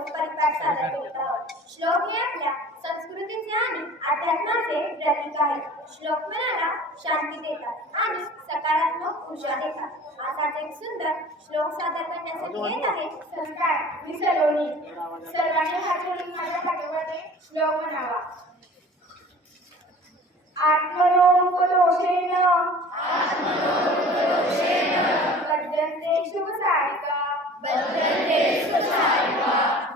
श्लोक परिपाठ सादर करीत आहोत। श्लोक हे आपल्या संस्कृतीचे आणि अध्यात्माचे प्रतीक आहे। श्लोक मनाला शांती देतात आणि सकारात्मक ऊर्जा देतात। असाच एक सुंदर श्लोक सादर करण्यासाठी येत आहे संस्कार मी सलोनी। सर्वांनी हात जोडून माझ्या पाठोपाठ श्लोक म्हणावा। आत्मनोपदोषेण बध्यन्ते शुभसारिका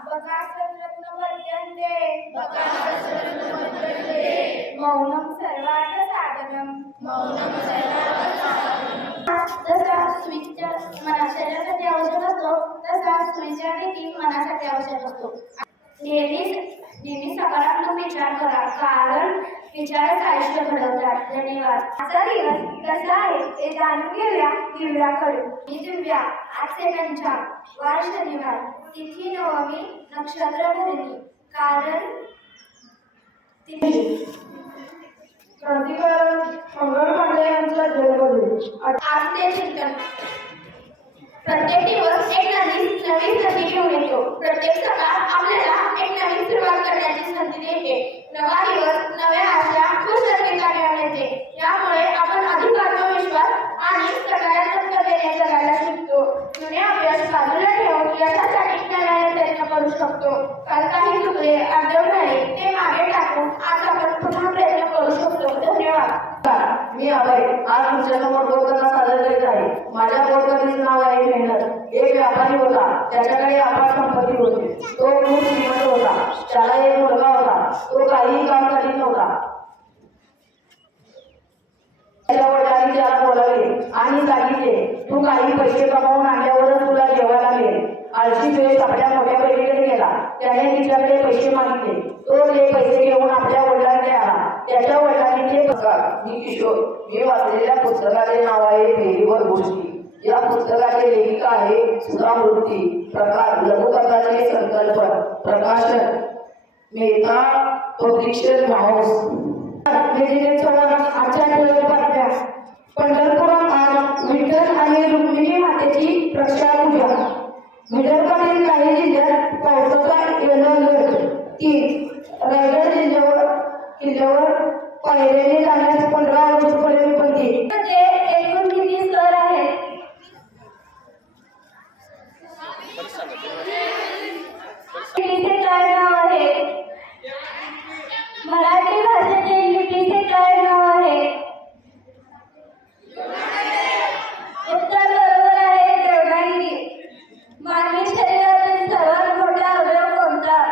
बकासरत्न बध्यन्ते मौनं सर्वार्थ साधनं जसा स्विच शरीरासाठी आवश्यक असतो तसा स्विचचा देखील मनासाठी आवश्यक असतो। नेहमी सकारात्मक विचार करा, कारण विचारच आयुष्य घडवतात। धन्यवाद। आजचा दिवस कसा आहे ते जाणून घेऊया दिव्याकडून। मी दिव्या, आजचे पंचांग, वार शनिवार, तिथी नवमी, नक्षत्र भरणी, कारण तिथी मंगळ पांडे यांचा जन्मदिन। आजचे चिंतन। प्रत्येक दिवस एक नवीन संधी घेऊन येतो। प्रत्येक सकाळ आपल्याला एक नवीन सुरुवात करण्याची संधी देते। नवा दिवस नव्या आशा खुश रंगाने घेऊन येते। यामुळे आपण अधिक आत्मविश्वास आणि सकारात्मकतेने जगायला शिकतो। जुने अपयश बाजूला ठेवून यशासाठी नव्याने प्रयत्न करू शकतो। काल काही चुकले, अर्धवट झाले ते मागे टाकून आज आपण पुन्हा प्रयत्न करू शकतो। धन्यवाद। मी अभय आज तुमच्यासमोर बोधकथा सादर करीत आहे। माझ्या बोधकथेचे नाव आहे मेहनत। एक व्यापारी होता, त्याच्याकडे अपार संपत्ती होती। तो खूप श्रीमंत होता। त्याला एक मुलगा होता, तो काहीही काम करीत नव्हता। त्याच्या वडिलांनी त्याला बोलावले आणि सांगितले, तू काही पैसे कमावून आणल्यावरच तुला जेवायला मिळेल। आळशी वेळ आपल्या मोठ्या बहिणीकडे गेला। त्याने तिच्याकडे पैसे मागितले। तो ते पैसे घेऊन आपल्या वडिलांकडे आला। त्याच्या वडिलांनी ते मी किशोर, मी वाचलेल्या पुस्तकाचे नाव आहे फेरीवर गोष्टी। या पुस्तकाचे लेखिका आहे सुधा मूर्ती। प्रकार लघुकथाचे संकल्पन, प्रकाशन मेहता पब्लिशर हाऊस। आजच्या ठळक बातम्या। पंढरपुरात आज विठ्ठल आणि रुक्मिणी मातेची प्रक्षापूजा। विदर्भातील काही जिल्ह्यात पावसाचा अलर्ट 3। रायगड किल्ल्यावर पायऱ्याने जाण्यास 15 ऑगस्टपर्यंत बंदी। एकूण किती स्तर आहेत? लिपीचे काय नाव आहे? मराठी भाषेचे लिपीचे काय नाव आहे? उत्तर बरोबर आहे, देवनागरी। मानवी शरीरातील सर्वात मोठा अवयव कोणता?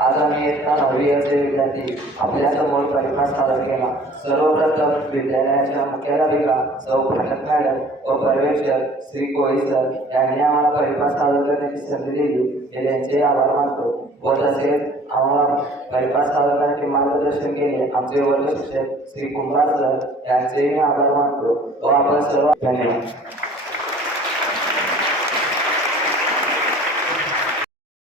आज आम्ही इयत्ता 9वी असे विद्यार्थी आपल्या समोर परिपाठ सादर केला। सर्वप्रथम विद्यालयाच्या मुख्याध्यापिका सौ भाटक मॅडम व पर्यवेक्षक श्री कोळी सर यांनी आम्हाला परिपाठ सादर करण्याची संधी दिली, हे त्यांचे आभार मानतो। व तसेच आम्हाला परिपाठ सादर करण्याचे मार्गदर्शन केले आमचे वर्ग शिक्षक श्री कुमार सर यांचेही आभार मानतो व आपण सर्व धन्यवाद।